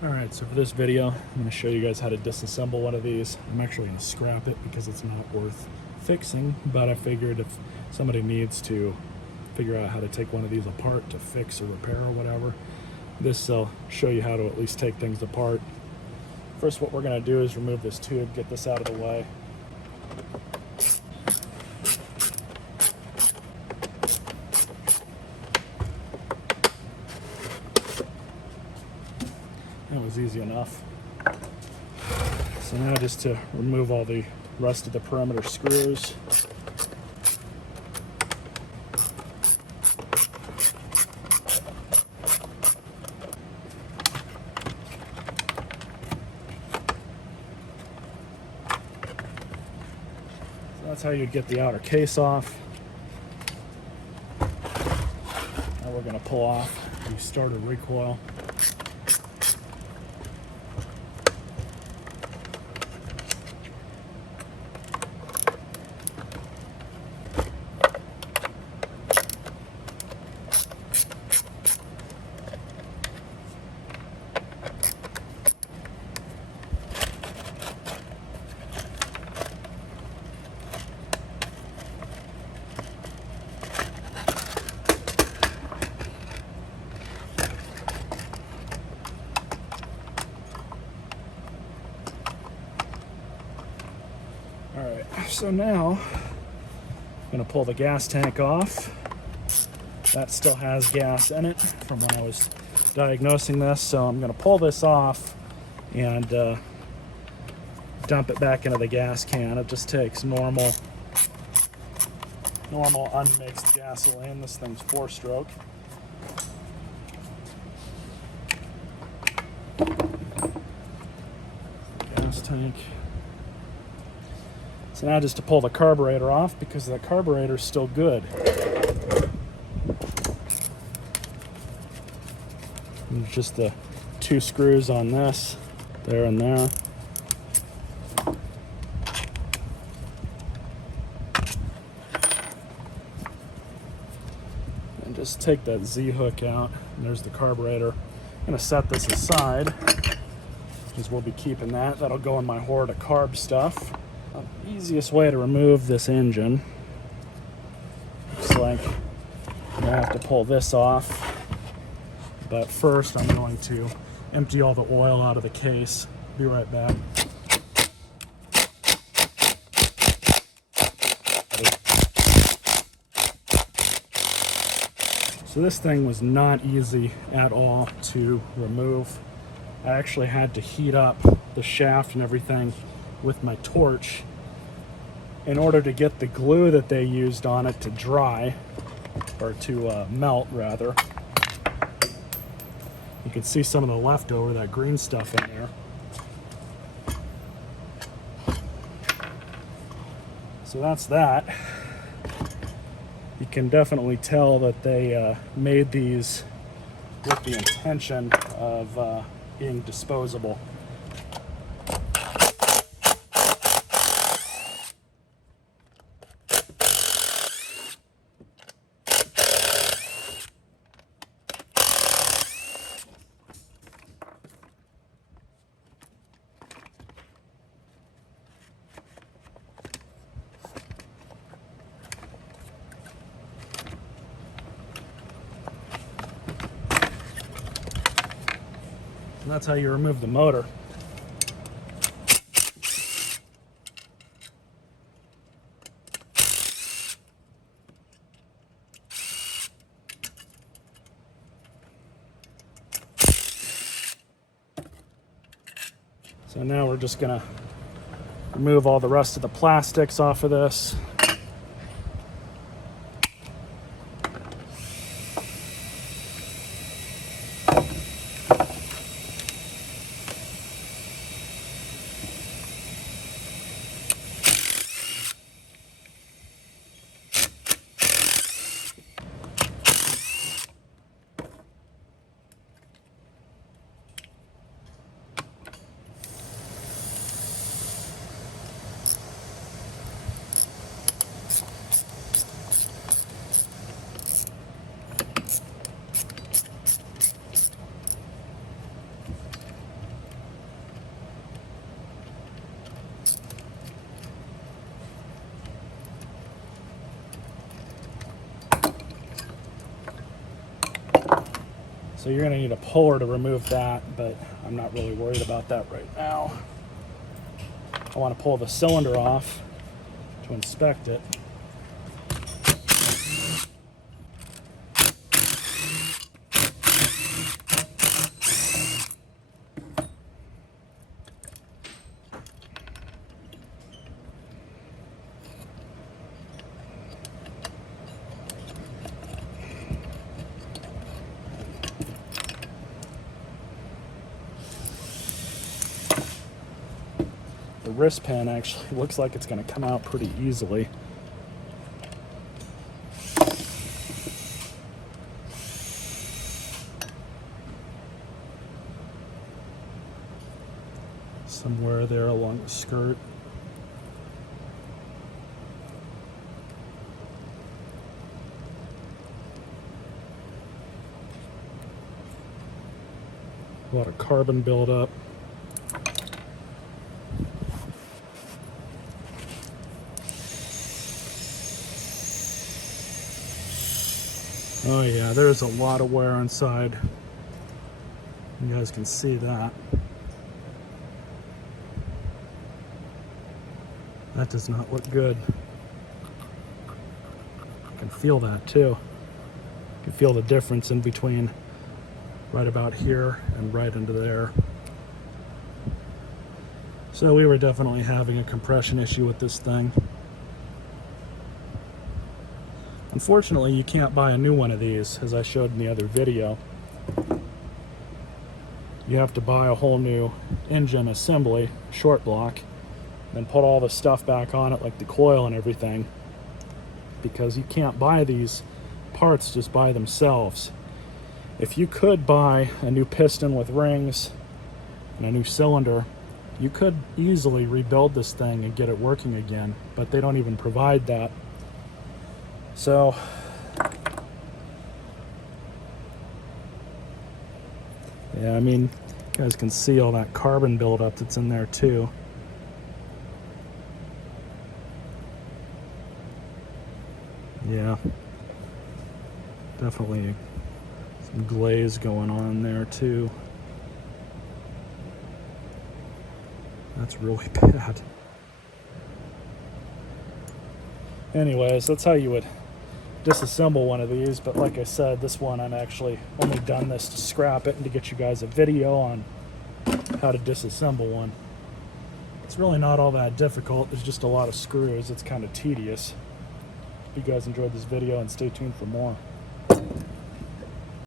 Alright, so for this video, I'm going to show you guys how to disassemble one of these. I'm actually going to scrap it because it's not worth fixing, but I figured if somebody needs to figure out how to take one of these apart to fix or repair or whatever, this will show you how to at least take things apart. First, what we're going to do is remove this tube, get this out of the way. That was easy enough. So now just to remove all the rest of the perimeter screws. So that's how you get the outer case off. Now we're going to pull off the starter recoil. Alright, so now I'm going to pull the gas tank off. That still has gas in it from when I was diagnosing this, so I'm going to pull this off and dump it back into the gas can. It just takes normal unmixed gasoline. This thing's 4-stroke. Gas tank. So now just to pull the carburetor off, because the carburetor's still good. And just the 2 screws on this, there and there. And just take that Z-hook out, and there's the carburetor. I'm going to set this aside, because we'll be keeping that. That'll go in my hoard of carb stuff. The easiest way to remove this engine, looks like I'm going to have to pull this off, but first I'm going to empty all the oil out of the case. Be right back. So this thing was not easy at all to remove. I actually had to heat up the shaft and everything with my torch in order to get the glue that they used on it to dry, or to melt rather. You can see some of the leftover, that green stuff in there. So that's that. You can definitely tell that they made these with the intention of being disposable. And that's how you remove the motor. So now we're just going to remove all the rest of the plastics off of this. So you're going to need a puller to remove that, but I'm not really worried about that right now. I want to pull the cylinder off to inspect it. The wrist pin actually looks like it's going to come out pretty easily. Somewhere there along the skirt. A lot of carbon buildup. Oh yeah, there's a lot of wear inside. You guys can see that. That does not look good. I can feel that too. You can feel the difference in between right about here and right into there. So we were definitely having a compression issue with this thing. Unfortunately, you can't buy a new one of these, as I showed in the other video. You have to buy a whole new engine assembly, short block, then put all the stuff back on it, like the coil and everything, because you can't buy these parts just by themselves. If you could buy a new piston with rings and a new cylinder, you could easily rebuild this thing and get it working again, but they don't even provide that. So yeah, I mean, you guys can see all that carbon buildup that's in there too. Yeah, definitely some glaze going on there too. That's really bad. Anyways, that's how you would disassemble one of these, but like I said, this one I'm actually only done this to scrap it and to get you guys a video on how to disassemble one. It's really not all that difficult. There's just a lot of screws. It's kind of tedious. Hope you guys enjoyed this video and stay tuned for more.